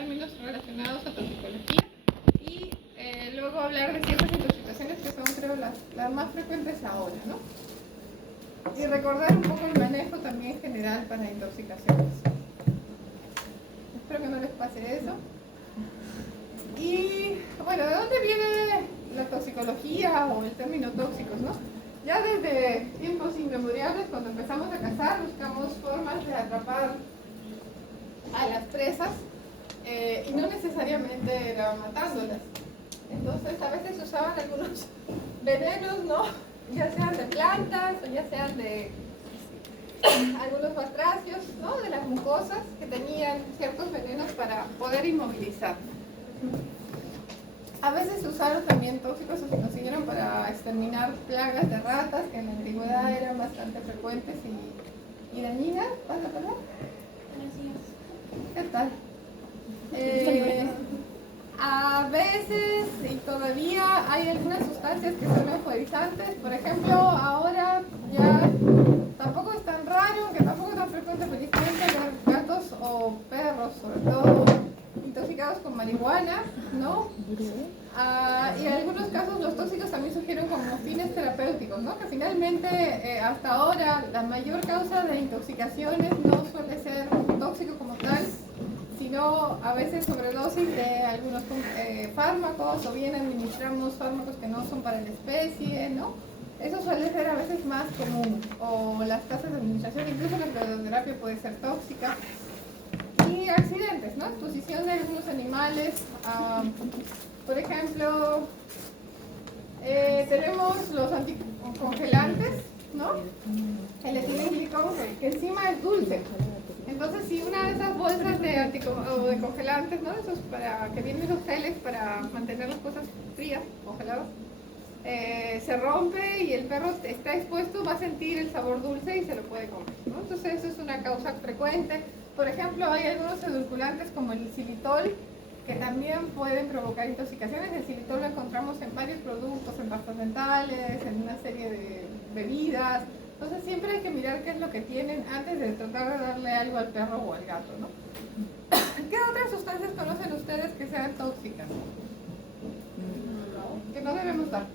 términos relacionados a toxicología y luego hablar de ciertas intoxicaciones que son, creo, las más frecuentes ahora, ¿no? Y recordar un poco el manejo también general para intoxicaciones. Espero que no les pase eso. Y bueno, ¿de dónde viene la toxicología o el término tóxicos, no? Ya desde tiempos inmemoriales, cuando empezamos a cazar, buscamos formas de atrapar a las presas y no necesariamente era matándolas. Entonces a veces usaban algunos venenos, ¿no? Ya sean de plantas o ya sean de algunos batracios, ¿no? De las mucosas que tenían ciertos venenos para poder inmovilizar. A veces usaron también tóxicos o se consiguieron para exterminar plagas de ratas que en la antigüedad eran bastante frecuentes y dañinas. ¿Vas a hablar? ¿Qué tal? A veces y todavía hay algunas sustancias que son euforizantes. Por ejemplo, ahora ya tampoco es tan raro, aunque tampoco es tan frecuente, felizmente, ver gatos o perros, sobre todo, intoxicados con marihuana, ¿no? Y en algunos casos los tóxicos también surgieron como fines terapéuticos, ¿no? Que finalmente, hasta ahora, la mayor causa de intoxicaciones no suele ser tóxico como tal, sino a veces sobredosis de algunos fármacos, o bien administramos fármacos que no son para la especie, ¿no? Eso suele ser a veces más común, o las tasas de administración, incluso la radioterapia puede ser tóxica. Y accidentes, ¿no? Exposición de algunos animales, por ejemplo, tenemos los anticongelantes, ¿no? El etilenglicol, que encima es dulce. Entonces, si una de esas bolsas de congelantes, ¿no? Esos que vienen esos geles para mantener las cosas frías, congeladas, se rompe y el perro está expuesto, va a sentir el sabor dulce y se lo puede comer, ¿no? Entonces, eso es una causa frecuente. Por ejemplo, hay algunos edulcorantes como el xilitol que también pueden provocar intoxicaciones. El xilitol lo encontramos en varios productos, en pastas dentales, en una serie de bebidas. Entonces siempre hay que mirar qué es lo que tienen antes de tratar de darle algo al perro o al gato, ¿no? ¿Qué otras sustancias conocen ustedes que sean tóxicas? Que no debemos dar.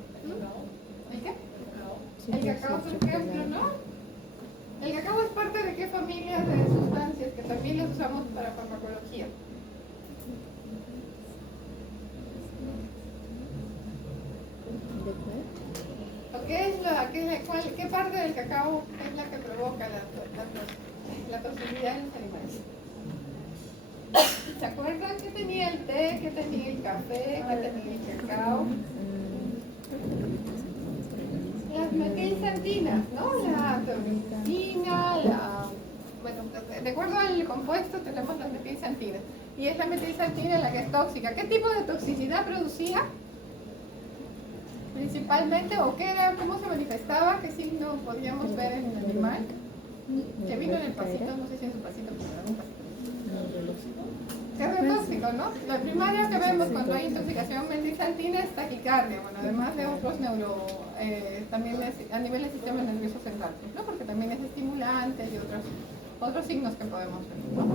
¿El qué? El cacao, por ejemplo, ¿no? ¿El cacao es parte de qué familia de sustancias que también las usamos para farmacología? ¿Qué parte del cacao es la que provoca la toxicidad en los animales? ¿Se acuerdan qué tenía el té, qué tenía el café, qué tenía el cacao? Las metilxantinas, ¿no? La torbicina, bueno, de acuerdo al compuesto tenemos las metilxantinas. Y es la metilxantina la que es tóxica. ¿Qué tipo de toxicidad producía? Principalmente, o qué era, cómo se manifestaba, qué signo podíamos ver en el animal. Que vino en el pasito, no sé si en su pasito, pero en un pasito. Tóxico, ¿no? La primaria que vemos cuando hay intoxicación metilxantina es taquicardia, bueno, además de otros también a nivel del sistema nervioso central, ¿no? Porque también es estimulante y otros signos que podemos ver, ¿no?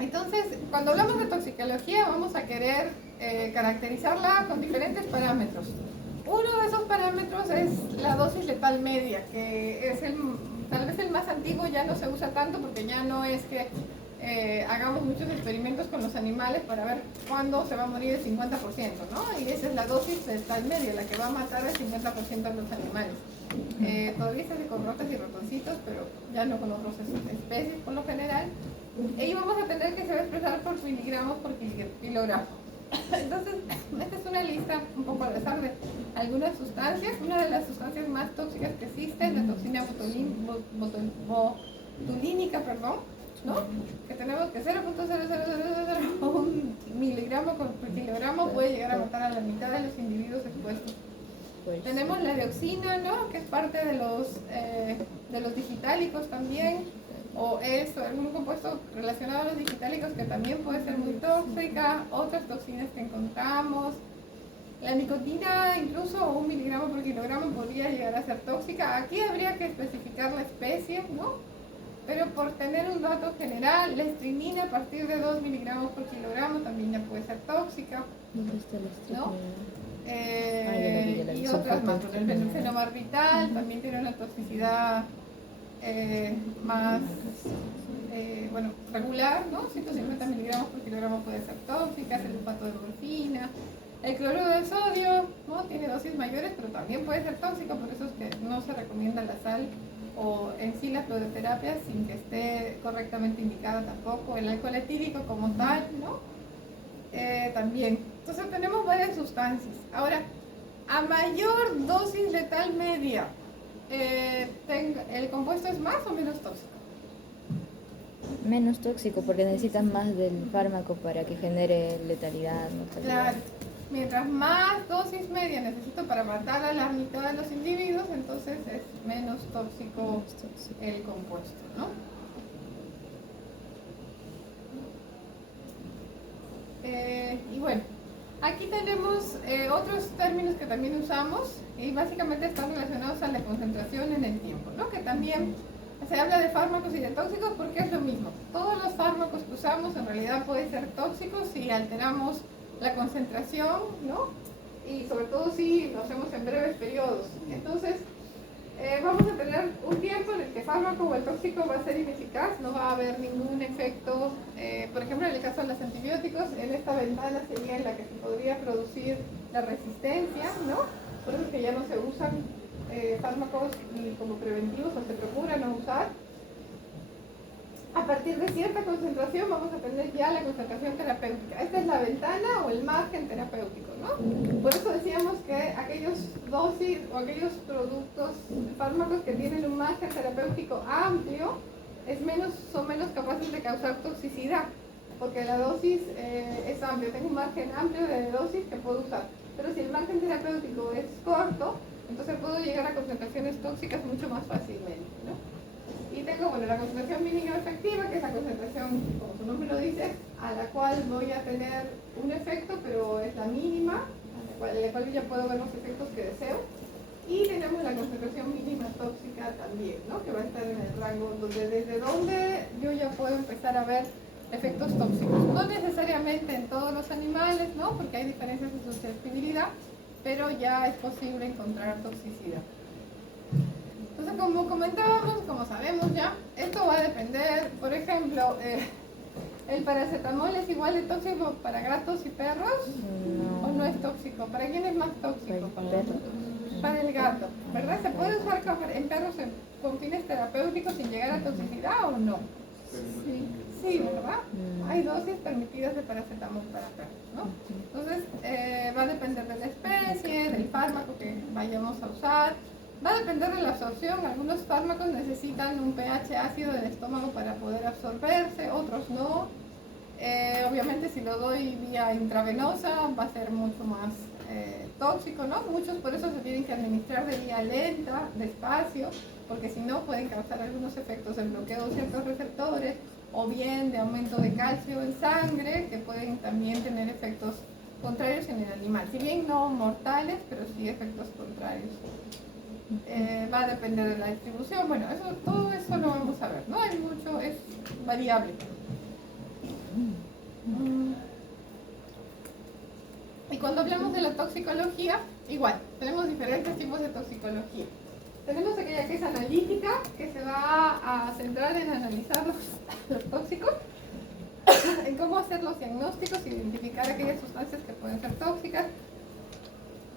Entonces, cuando hablamos de toxicología vamos a querer caracterizarla con diferentes parámetros. Uno de esos parámetros es la dosis letal media, que es tal vez el más antiguo, ya no se usa tanto porque ya no es que hagamos muchos experimentos con los animales para ver cuándo se va a morir el 50%, ¿no? Y esa es la dosis letal media, la que va a matar el 50% de los animales. Todavía se hace con rotas y ratoncitos, pero ya no con otras especies por lo general. Y vamos a tener que se va a expresar por miligramos por kilogramo. Entonces, esta es una lista un poco al azar de algunas sustancias. Una de las sustancias más tóxicas que existe es la toxina botulínica, ¿no? Que tenemos que 0.00001 miligramo por kilogramo puede llegar a matar a la mitad de los individuos expuestos. Tenemos la dioxina, ¿no? Que es parte de los digitálicos también, o es algún compuesto relacionado a los digitálicos que también puede ser muy tóxica. Otras toxinas que encontramos, la nicotina, incluso 1 miligramo por kilogramo podría llegar a ser tóxica. Aquí habría que especificar la especie, ¿no? Pero por tener un dato general, la estrimina a partir de 2 miligramos por kilogramo también ya puede ser tóxica. ¿Dónde está la ¿No? Ya la vi, Y son otras más. fotos El fenobarbital también tiene una toxicidad más regular, ¿no? 150 miligramos por kilogramo puede ser tóxica, el sulfato de morfina. El cloruro de sodio, ¿no? Tiene dosis mayores, pero también puede ser tóxico, por eso es que no se recomienda la sal o en sí la fluoroterapia sin que esté correctamente indicada tampoco. El alcohol etílico como tal, ¿no? También. Entonces tenemos varias sustancias. Ahora, a mayor dosis letal media, ¿el compuesto es más o menos tóxico? Menos tóxico porque necesitan más del fármaco para que genere letalidad, mortalidad. Claro. Mientras más dosis media necesito para matar a la mitad de los individuos, entonces es menos tóxico el compuesto, ¿no? Y bueno, aquí tenemos otros términos que también usamos y básicamente están relacionados a la concentración en el tiempo, ¿no? Que también se habla de fármacos y de tóxicos porque es lo mismo. Todos los fármacos que usamos en realidad pueden ser tóxicos si alteramos la concentración, ¿no? Y sobre todo si lo hacemos en breves periodos. Entonces, vamos a tener un tiempo en el que el fármaco o el tóxico va a ser ineficaz, no va a haber ningún efecto. Por ejemplo, en el caso de los antibióticos, en esta ventana sería en la que se podría producir la resistencia, ¿no? Por eso es que ya no se usan fármacos ni como preventivos o se procura no usar. A partir de cierta concentración vamos a tener ya la concentración terapéutica. Esta es la ventana o el margen terapéutico, ¿no? Por eso decíamos que aquellos dosis o aquellos productos, fármacos que tienen un margen terapéutico amplio, son menos capaces de causar toxicidad, porque la dosis es amplia, tengo un margen amplio de dosis que puedo usar. Pero si el margen terapéutico es corto, entonces puedo llegar a concentraciones tóxicas mucho más fácilmente, ¿no? Y tengo, bueno, la concentración mínima efectiva, que es la concentración, como su nombre lo dice, a la cual voy a tener un efecto, pero es la mínima, en la cual yo ya puedo ver los efectos que deseo. Y tenemos la concentración mínima tóxica también, ¿no? Que va a estar en el rango desde donde yo ya puedo empezar a ver efectos tóxicos. No necesariamente en todos los animales, ¿no? Porque hay diferencias de susceptibilidad, pero ya es posible encontrar toxicidad. Entonces, como comentábamos, como sabemos ya, esto va a depender, por ejemplo, ¿el paracetamol es igual de tóxico para gatos y perros? No. ¿O no es tóxico? ¿Para quién es más tóxico? Para el perro. Para el gato, ¿verdad? ¿Se puede usar en perros con fines terapéuticos sin llegar a toxicidad o no? Sí, ¿verdad? Hay dosis permitidas de paracetamol para perros, ¿no? Entonces, va a depender de la especie, del fármaco que vayamos a usar. Va a depender de la absorción. Algunos fármacos necesitan un pH ácido del estómago para poder absorberse, otros no. Obviamente si lo doy vía intravenosa va a ser mucho más tóxico, ¿no? Muchos por eso se tienen que administrar de vía lenta, despacio, porque si no pueden causar algunos efectos de bloqueo de ciertos receptores o bien de aumento de calcio en sangre, que pueden también tener efectos contrarios en el animal. Si bien no mortales, pero sí efectos contrarios. Va a depender de la distribución. Bueno, todo eso lo vamos a ver, ¿no? Hay mucho, es variable. Y cuando hablamos de la toxicología, igual, tenemos diferentes tipos de toxicología. Tenemos aquella que es analítica, que se va a centrar en analizar los tóxicos, en cómo hacer los diagnósticos, identificar aquellas sustancias que pueden ser tóxicas.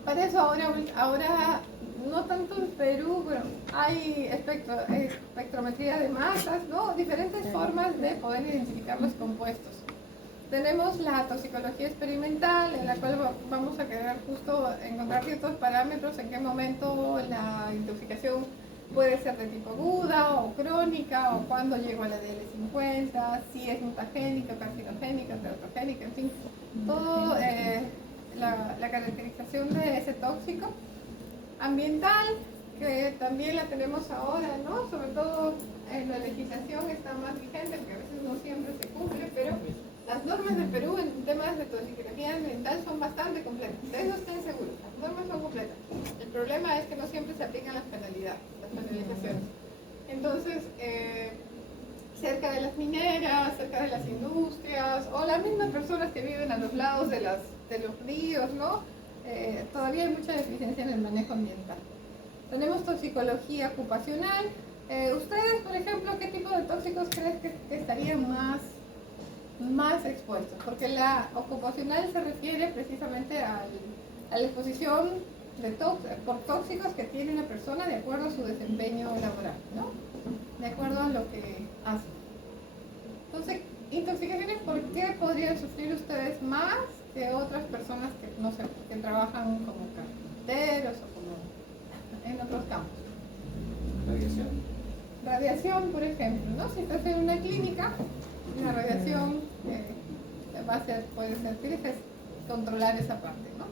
Para eso ahora no tanto en Perú, pero hay espectrometría de masas, ¿no? Diferentes formas de poder identificar los compuestos. Tenemos la toxicología experimental, en la cual vamos a querer justo encontrar ciertos parámetros en qué momento la intoxicación puede ser de tipo aguda o crónica, o cuándo llego a la DL50, si es mutagénica, carcinogénica, teratogénica, en fin, todo la caracterización de ese tóxico. Ambiental, que también la tenemos ahora, ¿no? Sobre todo en la legislación está más vigente, porque a veces no siempre se cumple, pero las normas de Perú en temas de toxicología ambiental son bastante completas. De eso estén seguros, las normas son completas. El problema es que no siempre se aplican las penalidades, las penalizaciones. Entonces, cerca de las mineras, cerca de las industrias, o las mismas personas que viven a los lados de los ríos, ¿no? Todavía hay mucha deficiencia en el manejo ambiental. Tenemos toxicología ocupacional. Ustedes, por ejemplo, ¿qué tipo de tóxicos creen que estarían más expuestos? Porque la ocupacional se refiere precisamente a la exposición por tóxicos que tiene una persona de acuerdo a su desempeño laboral, ¿no? De acuerdo a lo que hace. Entonces, intoxicaciones, ¿por qué podrían sufrir ustedes más que otras personas que, no sé, que trabajan como carpinteros o como en otros campos? Radiación, por ejemplo, ¿no? Si estás en una clínica, la radiación puede ser, tienes que controlar esa parte, ¿no?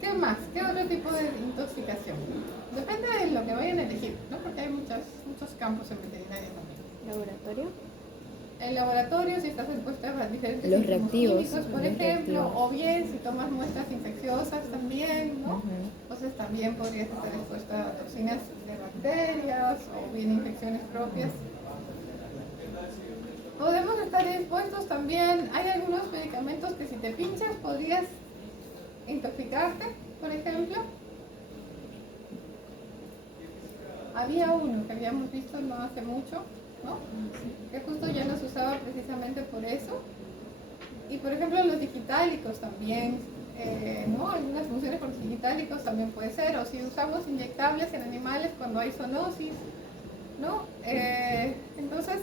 ¿Qué más? ¿Qué otro tipo de intoxicación? Depende de lo que vayan a elegir, ¿no? Porque hay muchos campos en veterinaria también. ¿Laboratorio? El laboratorio, si estás expuesto a diferentes Los reactivos, químicos, por ejemplo, o bien si tomas muestras infecciosas también, ¿no? Entonces también podrías estar expuesto a toxinas de bacterias o bien infecciones propias. Podemos estar expuestos también, hay algunos medicamentos que si te pinchas podrías intoxicarte, por ejemplo. Había uno que habíamos visto no hace mucho, ¿no? Que justo ya no se usaba precisamente por eso. Y por ejemplo los digitálicos también, ¿no? Algunas funciones con los digitálicos también puede ser, o si usamos inyectables en animales cuando hay zoonosis, ¿no? Entonces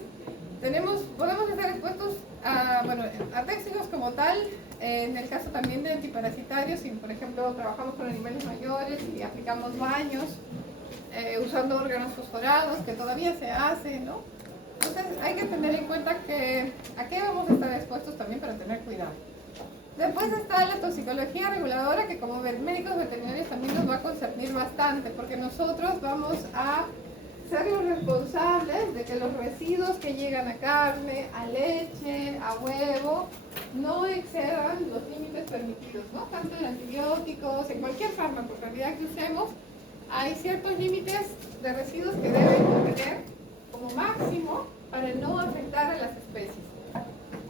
podemos estar expuestos a tóxicos como tal, en el caso también de antiparasitarios, si por ejemplo trabajamos con animales mayores y aplicamos baños usando órganos fosforados, que todavía se hace, ¿no? Entonces hay que tener en cuenta que a qué vamos a estar expuestos también para tener cuidado. Después está la toxicología reguladora, que como médicos veterinarios también nos va a concernir bastante, porque nosotros vamos a ser los responsables de que los residuos que llegan a carne, a leche, a huevo, no excedan los límites permitidos, ¿no? Tanto en antibióticos, en cualquier fármaco en realidad que usemos, hay ciertos límites de residuos que deben contener como máximo para no afectar a las especies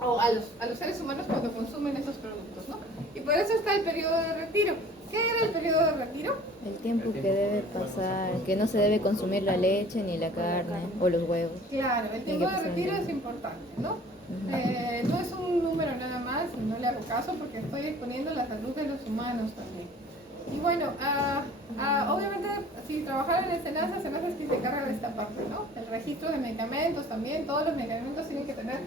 o a los seres humanos cuando consumen esos productos, ¿no? Y por eso está el periodo de retiro. ¿Qué era el periodo de retiro? El tiempo que debe pasar, que no se debe consumir la leche ni la carne o los huevos. Claro, el tiempo de retiro es importante, ¿no? No es un número nada más, y no le hago caso porque estoy exponiendo la salud de los humanos también. Y bueno, obviamente si trabajaran en Senasa es quien se encarga de esta parte, ¿no? El registro de medicamentos también, todos los medicamentos tienen que tener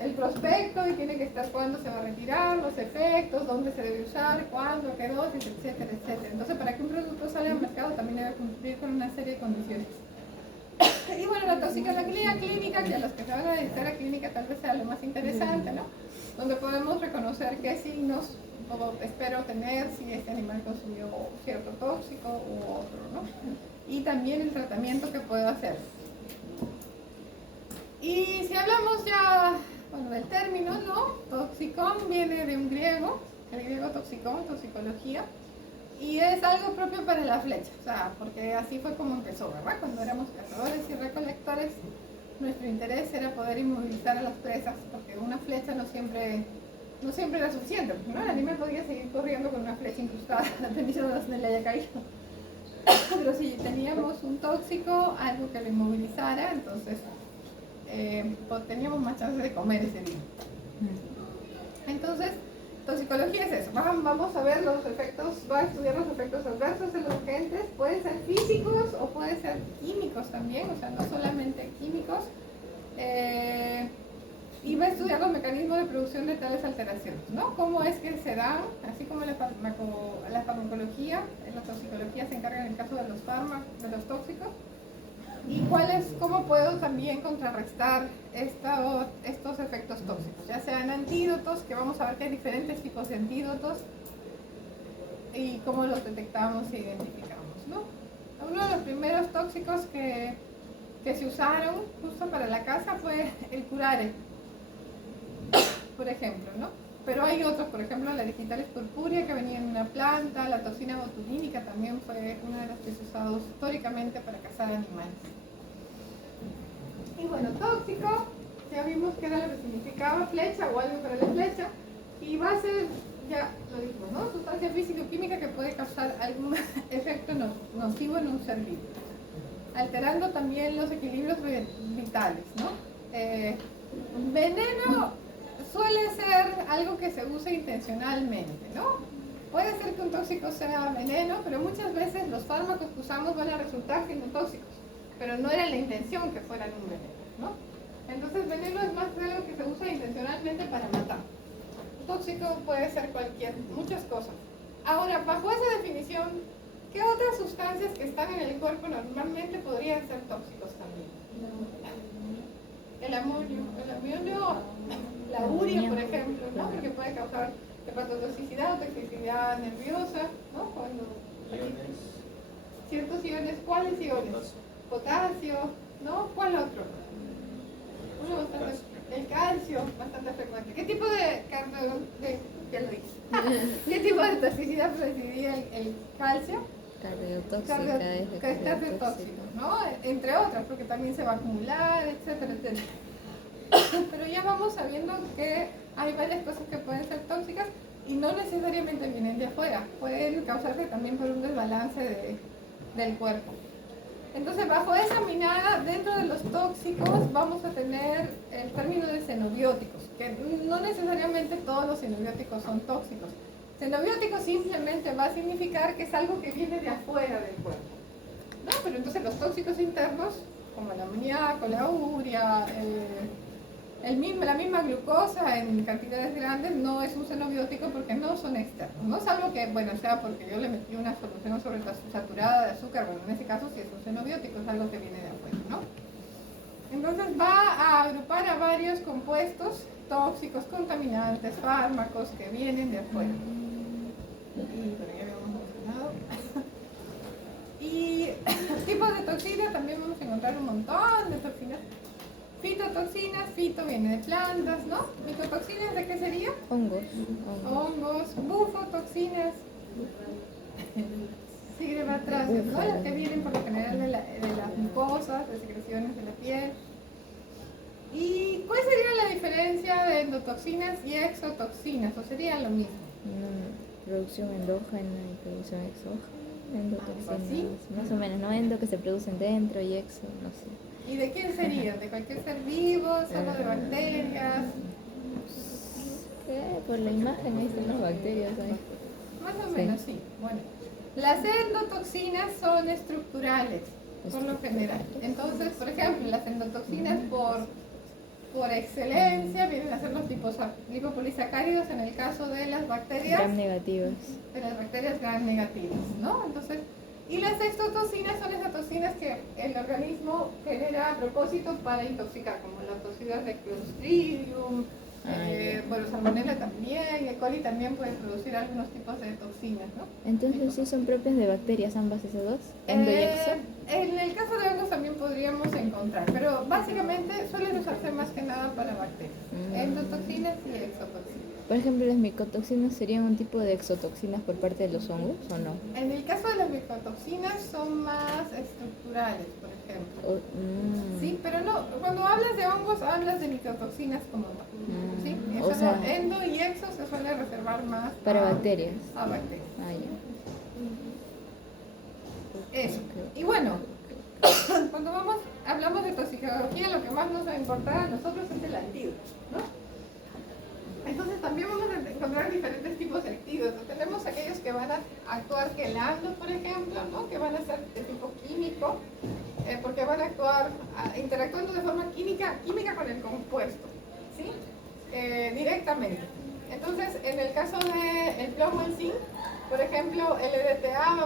el prospecto y tiene que estar cuándo se va a retirar, los efectos, dónde se debe usar, cuándo, qué dosis, etcétera, etcétera. Entonces, para que un producto salga al mercado también debe cumplir con una serie de condiciones. Y bueno, la toxicología clínica, que a los que se van a dedicar a clínica tal vez sea lo más interesante, ¿no? Donde podemos reconocer qué signos espero tener si este animal consumió cierto tóxico u otro, ¿no? Y también el tratamiento que puedo hacer. Y si hablamos ya, del término, ¿no? Toxicón viene de un griego, el griego toxicón, toxicología, y es algo propio para la flecha, o sea, porque así fue como empezó, ¿verdad? Cuando éramos cazadores y recolectores, nuestro interés era poder inmovilizar a las presas, porque una flecha no siempre era suficiente, ¿no? El animal podía seguir corriendo con una flecha incrustada, dependiendo de donde le haya caído. Pero si teníamos un tóxico, algo que lo inmovilizara, entonces teníamos más chances de comer ese día. Entonces, toxicología es eso. Vamos a ver los efectos, va a estudiar los efectos adversos de los agentes. Pueden ser físicos o pueden ser químicos también, o sea, no solamente químicos. Y va a estudiar los mecanismos de producción de tales alteraciones, ¿no? Cómo es que se dan, así como la farmacología, la toxicología se encarga en el caso de los fármacos, de los tóxicos, y cómo puedo también contrarrestar estos efectos tóxicos, ya sean antídotos, que vamos a ver que hay diferentes tipos de antídotos, y cómo los detectamos e identificamos, ¿no? Uno de los primeros tóxicos que se usaron justo para la caza fue el curare, por ejemplo, ¿no? Pero hay otros, por ejemplo, la digitalis purpurea que venía en una planta, la toxina botulínica también fue una de las que se ha usado históricamente para cazar animales. Y bueno, tóxico, ya vimos que era lo que significaba flecha o algo para la flecha. Y va a ser, ya lo dijimos, ¿no? Sustancia físico-química que puede causar algún efecto nocivo en un ser vivo, alterando también los equilibrios vitales, ¿no? Veneno suele ser algo que se usa intencionalmente, ¿no? Puede ser que un tóxico sea veneno, pero muchas veces los fármacos que usamos van a resultar siendo tóxicos, pero no era la intención que fueran un veneno, ¿no? Entonces veneno es más algo que se usa intencionalmente para matar. Tóxico puede ser muchas cosas. Ahora, bajo esa definición, ¿qué otras sustancias que están en el cuerpo normalmente podrían ser tóxicos también? El amonio, la urea, por ejemplo, ¿no? Porque puede causar hepatotoxicidad o toxicidad nerviosa, ¿no? Cuando ciertos iones, ¿cuáles iones? Potasio, ¿no? ¿Cuál otro? El calcio, bastante frecuente. ¿Qué tipo de ya lo dije. ¿Qué tipo de toxicidad presidiría el calcio? Cardiotóxica, Es cardiotóxico, ¿no? Entre otras, porque también se va a acumular, etcétera, etcétera. Pero ya vamos sabiendo que hay varias cosas que pueden ser tóxicas y no necesariamente vienen de afuera, pueden causarse también por un desbalance del cuerpo. Entonces, bajo esa mirada, dentro de los tóxicos vamos a tener el término de xenobióticos, que no necesariamente todos los xenobióticos son tóxicos. Xenobiótico simplemente va a significar que es algo que viene de afuera del cuerpo, ¿no? Pero entonces los tóxicos internos, como el amoníaco, la urea, la misma glucosa en cantidades grandes, no es un xenobiótico porque no son externos. No es algo que, bueno, sea porque yo le metí una solución saturada de azúcar, bueno, en ese caso sí es un xenobiótico, es algo que viene de afuera, ¿no? Entonces va a agrupar a varios compuestos tóxicos, contaminantes, fármacos que vienen de afuera. Y tipos de toxinas también vamos a encontrar un montón de toxinas. Fitotoxinas, fito viene de plantas, ¿no? Mitotoxinas, ¿de qué sería? Hongos, bufotoxinas. Sigue va atrás, ¿no? Las que vienen por lo general de las mucosas, de secreciones de la piel. ¿Y cuál sería la diferencia de endotoxinas y exotoxinas? ¿O sería lo mismo? Producción endógena y producción exógena, endotoxinas, ¿Sí? más o menos, ¿no? Endo que se producen dentro y exo, no sé. ¿Y de quién serían? ¿De cualquier ser vivo? ¿Solo de bacterias? ¿Qué? Por la imagen ahí están las bacterias ahí. Más o menos, sí. Bueno, las endotoxinas son estructurales, por lo general. Entonces, por ejemplo, las endotoxinas por excelencia vienen a ser los lipopolisacáridos en el caso de las bacterias Gram negativas. De las bacterias gram negativas, ¿no? Entonces, y las exotoxinas son esas toxinas que el organismo genera a propósito para intoxicar, como la toxicidad de Clostridium, bueno, Salmonella también, E. coli también pueden producir algunos tipos de toxinas, ¿no? Entonces sí son propias de bacterias ambas esas dos, endo y exo. En el caso de hongos también podríamos encontrar, pero básicamente suelen usarse más que nada para bacterias, endotoxinas y exotoxinas. Por ejemplo, las micotoxinas serían un tipo de exotoxinas por parte de los hongos, ¿o no? En el caso de las micotoxinas son más estructurales, por ejemplo. Sí, pero no, cuando hablas de hongos hablas de micotoxinas como tal. ¿Sí? Eso O sea, no, endo y exo se suele reservar más para bacterias. A bacterias. Ah, ya. Eso. Y bueno, cuando hablamos de toxicología, lo que más nos va a importar a nosotros es el antídoto, ¿no? Entonces también vamos a encontrar diferentes tipos de antídotos. Tenemos aquellos que van a actuar quelando, por ejemplo, ¿no? Que van a ser de tipo químico, porque van a actuar interactuando de forma química con el compuesto, ¿sí? Directamente. Entonces, en el caso del plomo en sí, por ejemplo, el EDTA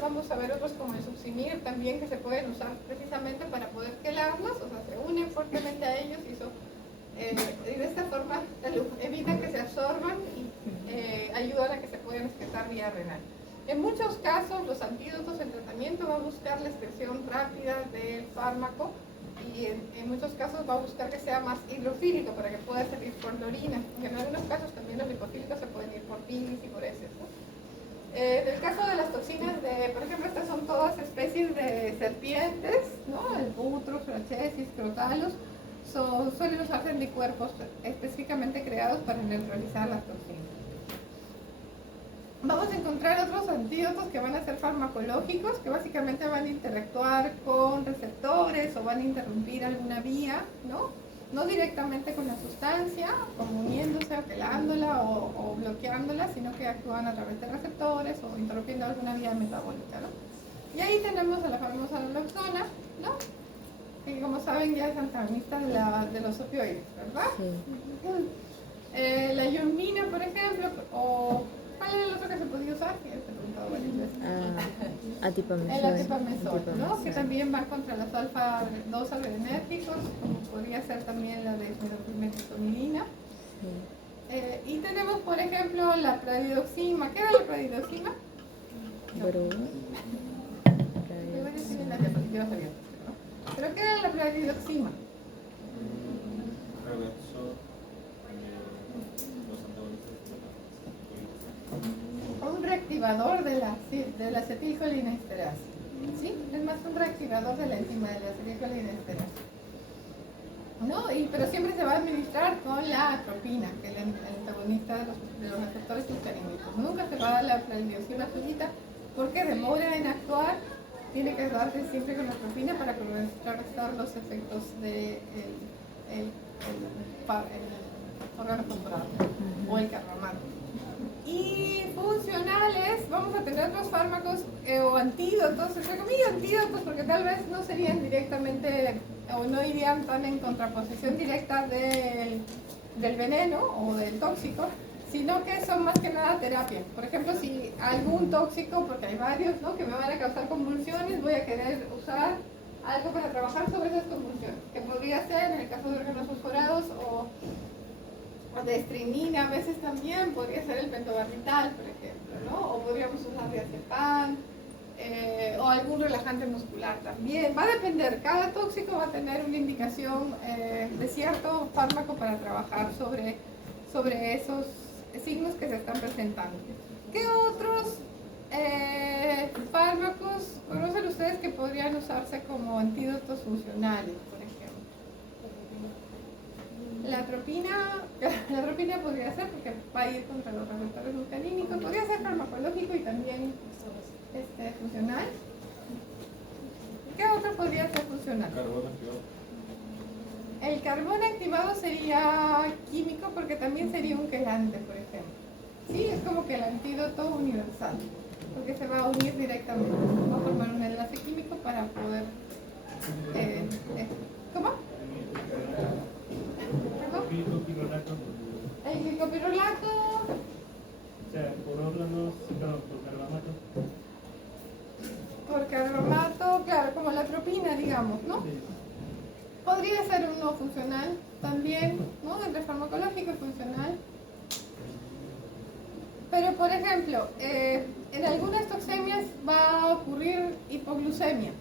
vamos a ver otros como el Succinil también que se pueden usar precisamente para poder quelarlos, o sea, se unen fuertemente a ellos y de esta forma evitan que se absorban y ayudan a que se puedan excretar vía renal. En muchos casos, los antídotos en tratamiento van a buscar la excreción rápida del fármaco y en muchos casos va a buscar que sea más hidrofílico para que pueda salir por la orina. En algunos casos también los lipofílicos se pueden ir por bilis y por heces, ¿no? En el caso de las toxinas, por ejemplo, estas son todas especies de serpientes, ¿no? El butros, Rhachesis, Crotalus, suelen usarse anticuerpos específicamente creados para neutralizar las toxinas. Vamos a encontrar otros antídotos que van a ser farmacológicos, que básicamente van a interactuar con receptores o van a interrumpir alguna vía, ¿no? No directamente con la sustancia, como uniéndose o quelándola o bloqueándola, sino que actúan a través de receptores o interrumpiendo alguna vía metabólica, ¿no? Y ahí tenemos a la famosa naloxona, ¿no? Que como saben ya es antagonista de los opioides, ¿verdad? Sí. La iomina, por ejemplo, o ¿cuál era el otro que se podía usar? Ya te he preguntado varias veces. Atipamezol. El atipamezol, ¿no? Que también va contra los alfa-2 adrenérgicos, como podría ser también la desmetilmetilina. Sí. Y tenemos, por ejemplo, la pradidoxima. ¿Qué era la pradidoxima? Pero... ¿Pero qué era la pradidoxima? Un reactivador de la acetilcolinesterasa. ¿Sí? Es más un reactivador de la enzima de la acetilcolinesterasa. ¿No? Pero siempre se va a administrar con la atropina, que es el antagonista de los receptores muscarínicos. Nunca se va a dar la pradidoxima solita porque demora en actuar. Tiene que darse siempre con la atropina para contrarrestar los efectos del órgano fosforado o el carbonato. Y funcionales, vamos a tener otros fármacos o antídotos, entre comillas antídotos, porque tal vez no serían directamente o no irían tan en contraposición directa del veneno o del tóxico, sino que son más que nada terapia. Por ejemplo, si algún tóxico, porque hay varios, ¿no?, que me van a causar convulsiones, voy a querer usar algo para trabajar sobre esas convulsiones, que podría ser en el caso de órganos fosforados o de estrinina, a veces también podría ser el pentobarbital, por ejemplo, ¿no? O podríamos usar diazepam, o algún relajante muscular también. Va a depender, cada tóxico va a tener una indicación de cierto fármaco para trabajar sobre esos signos que se están presentando. ¿Qué otros fármacos conocen ustedes que podrían usarse como antídotos funcionales, por ejemplo? La atropina podría ser, porque va a ir contra los receptores muscarínicos, podría ser farmacológico y también funcional. ¿Qué otro podría ser funcional? Carbón activado. El carbón activado sería químico porque también sería un quelante, por ejemplo. Sí, es como que el antídoto universal, porque se va a unir directamente, va a formar un enlace químico para poder... ¿Cómo? El glicopirrolato. O sea, por órganos, por carbamato. Por carbamato, claro, como la atropina, digamos, ¿no? Sí. Podría ser uno funcional también, ¿no? Entre farmacológico y funcional. Pero, por ejemplo, en algunas toxemias va a ocurrir hipoglucemia.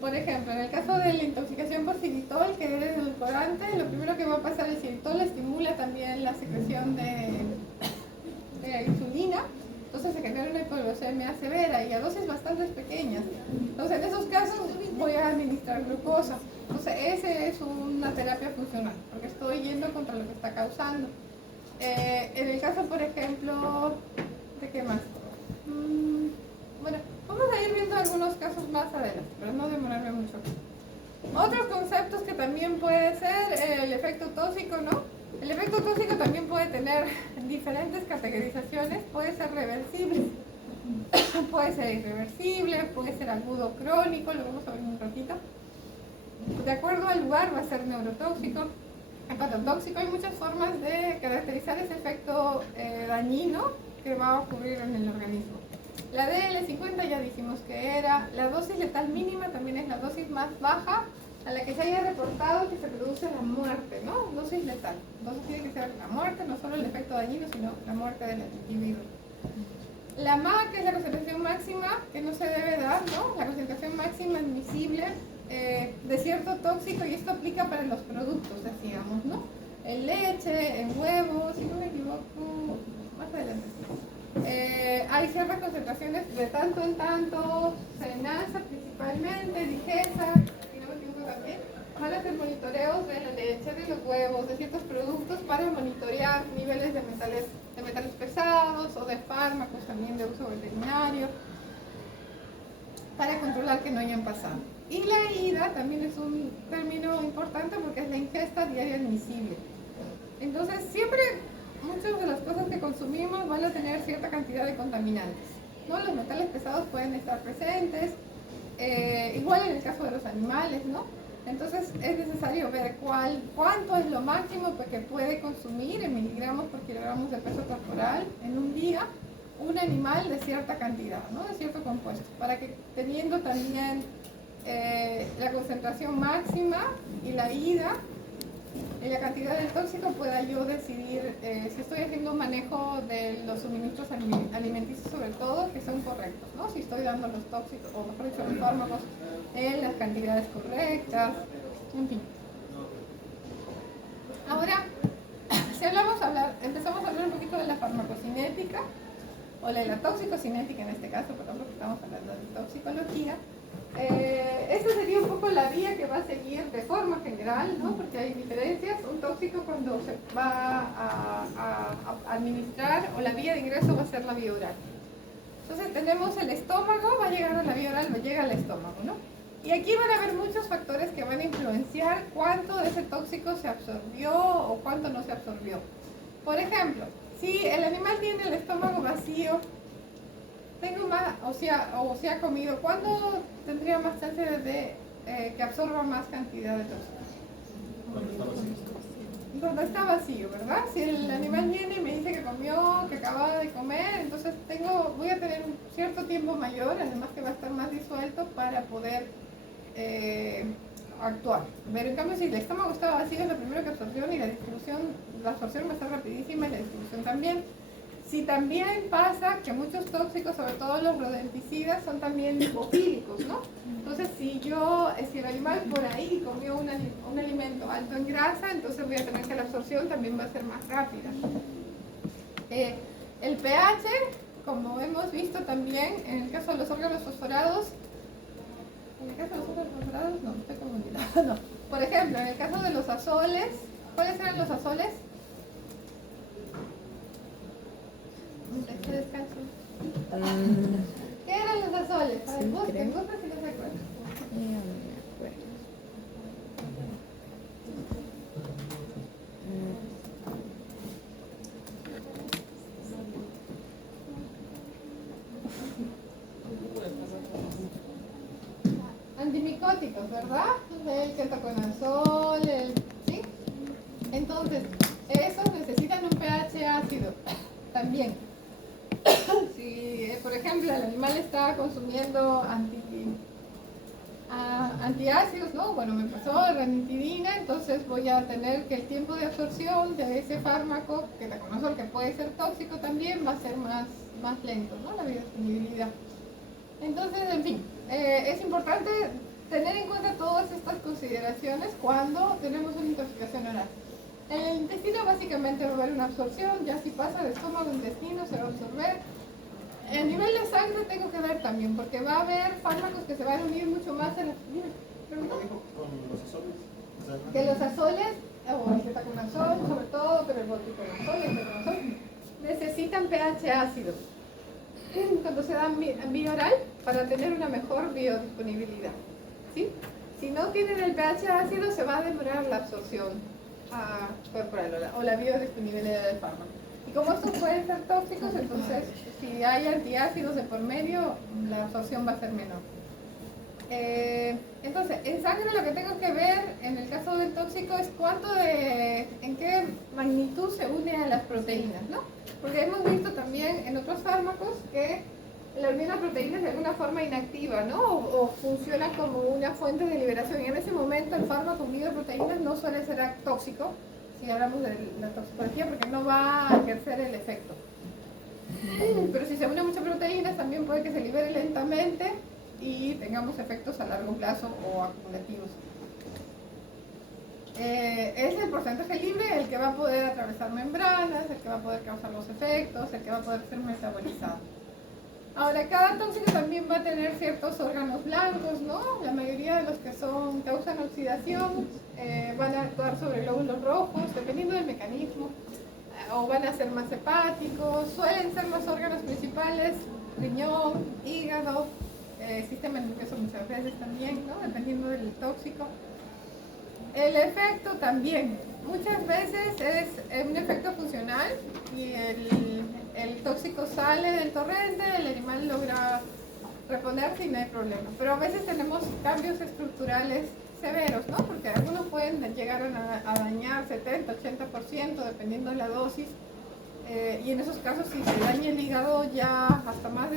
Por ejemplo, en el caso de la intoxicación por xilitol, que es edulcorante, lo primero que va a pasar, el xilitol estimula también la secreción de insulina, entonces se genera una hipoglucemia severa y a dosis bastante pequeñas. Entonces, en esos casos voy a administrar glucosa. Entonces, ese es una terapia funcional, porque estoy yendo contra lo que está causando. En el caso, por ejemplo, ¿de qué más? Bueno, vamos a ir viendo algunos casos más adelante, pero no demorarme mucho. Otros conceptos que también puede ser el efecto tóxico, ¿no? El efecto tóxico también puede tener diferentes categorizaciones, puede ser reversible, puede ser irreversible, puede ser agudo crónico, lo vamos a ver en un ratito. De acuerdo al lugar va a ser neurotóxico, hepatotóxico. Hay muchas formas de caracterizar ese efecto dañino que va a ocurrir en el organismo. La DL50 ya dijimos que era. La dosis letal mínima también es la dosis más baja a la que se haya reportado que se produce la muerte, ¿no? Dosis letal. Entonces tiene que ser la muerte, no solo el efecto dañino, sino la muerte del individuo. La MA, que es la concentración máxima que no se debe dar, ¿no? La concentración máxima admisible de cierto tóxico, y esto aplica para los productos, decíamos, ¿no? En leche, en huevos, si no me equivoco, más adelante. Hay ciertas concentraciones de tanto en tanto, Senasa principalmente, Digesa, si no me equivoco también, van a hacer monitoreos de la leche, de los huevos, de ciertos productos para monitorear niveles de metales pesados o de fármacos también de uso veterinario, para controlar que no hayan pasado. Y la IDA también es un término importante porque es la ingesta diaria admisible. Entonces, siempre muchas de las cosas que consumimos van a tener cierta cantidad de contaminantes, ¿no? Los metales pesados pueden estar presentes, igual en el caso de los animales, ¿no? Entonces, es necesario ver cuánto es lo máximo que puede consumir en miligramos por kilogramos de peso corporal en un día un animal de cierta cantidad, ¿no? De cierto compuesto, para que teniendo también la concentración máxima y la ida y la cantidad del tóxico pueda yo decidir si estoy haciendo un manejo de los suministros alimenticios sobre todo que son correctos, ¿no? Si estoy dando los tóxicos, o mejor dicho, los fármacos en las cantidades correctas, en fin. Ahora, si empezamos a hablar un poquito de la farmacocinética, o de la toxicocinética en este caso, por ejemplo, que estamos hablando de toxicología. Esta sería un poco la vía que va a seguir de forma general, ¿no? Porque hay diferencias. Un tóxico cuando se va a administrar, o la vía de ingreso va a ser la vía oral. Entonces tenemos el estómago, va a llegar a la vía oral, llega al estómago, ¿no? Y aquí van a haber muchos factores que van a influenciar cuánto de ese tóxico se absorbió o cuánto no se absorbió. Por ejemplo, si el animal tiene el estómago vacío, tengo más, o se ha comido, ¿cuándo tendría más chance de que absorba más cantidad de tóxicos? Cuando está vacío. Cuando está vacío, ¿verdad? Si el animal viene y me dice que comió, que acaba de comer, entonces voy a tener un cierto tiempo mayor, además que va a estar más disuelto para poder actuar. Pero en cambio, si el estómago está vacío, es lo primero que absorción y la absorción va a estar rapidísima y la distribución también. Si también pasa que muchos tóxicos, sobre todo los rodenticidas, son también lipofílicos, ¿no? Entonces, si el animal por ahí comió un alimento alto en grasa, entonces voy a tener que la absorción también va a ser más rápida. El pH, como hemos visto también, en el caso de los órganos fosforados, no, estoy confundida, no. Por ejemplo, en el caso de los azoles, ¿cuáles eran los azoles? Este descanso. ¿Qué eran los azoles? A ver, Sí, busquen creo. si no se acuerdan. Ya no me acuerdo. Antimicóticos, ¿verdad? El ketoconazol, ¿sí? Entonces, esos necesitan un pH ácido también. Si, por ejemplo, el animal está consumiendo antiácidos, ¿no? Bueno, me pasó ranitidina, entonces voy a tener que el tiempo de absorción de ese fármaco, ketoconazol, que puede ser tóxico también, va a ser más lento, ¿no? La biodisponibilidad. Entonces, en fin, es importante tener en cuenta todas estas consideraciones cuando tenemos una intoxicación oral. En el intestino básicamente va a haber una absorción, ya si pasa de estómago a intestino se va a absorber. A nivel de sangre tengo que ver también, porque va a haber fármacos que se van a unir mucho más en la... ¿Con los azoles? Que los azoles, o el ketoconazol sobre todo, pero el boticonazol, el ketoconazol, necesitan pH ácido cuando se dan vía oral para tener una mejor biodisponibilidad, ¿sí? Si no tienen el pH ácido se va a demorar la absorción corporal o la biodisponibilidad del fármaco. Y como estos pueden ser tóxicos, entonces si hay antiácidos de por medio, la absorción va a ser menor. Entonces, en sangre lo que tengo que ver en el caso del tóxico es en qué magnitud se une a las proteínas, ¿no? Porque hemos visto también en otros fármacos que la proteína es de alguna forma inactiva, ¿no? O funciona como una fuente de liberación. Y en ese momento el fármaco unido a proteínas no suele ser tóxico, si hablamos de la toxicología, porque no va a ejercer el efecto. Pero si se une muchas proteínas, también puede que se libere lentamente y tengamos efectos a largo plazo o acumulativos. es el porcentaje libre el que va a poder atravesar membranas, el que va a poder causar los efectos, el que va a poder ser metabolizado. Ahora, cada tóxico también va a tener ciertos órganos blancos, ¿no? La mayoría de los que causan oxidación van a actuar sobre glóbulos rojos, dependiendo del mecanismo, o van a ser más hepáticos, suelen ser los órganos principales, riñón, hígado, sistema nervioso muchas veces también, ¿no? Dependiendo del tóxico. El efecto también, muchas veces es un efecto funcional y el tóxico sale del torrente, el animal logra reponerse y no hay problema. Pero a veces tenemos cambios estructurales severos, ¿no? Porque algunos pueden llegar a dañar 70-80% dependiendo de la dosis. Y en esos casos, si se daña el hígado, ya hasta más de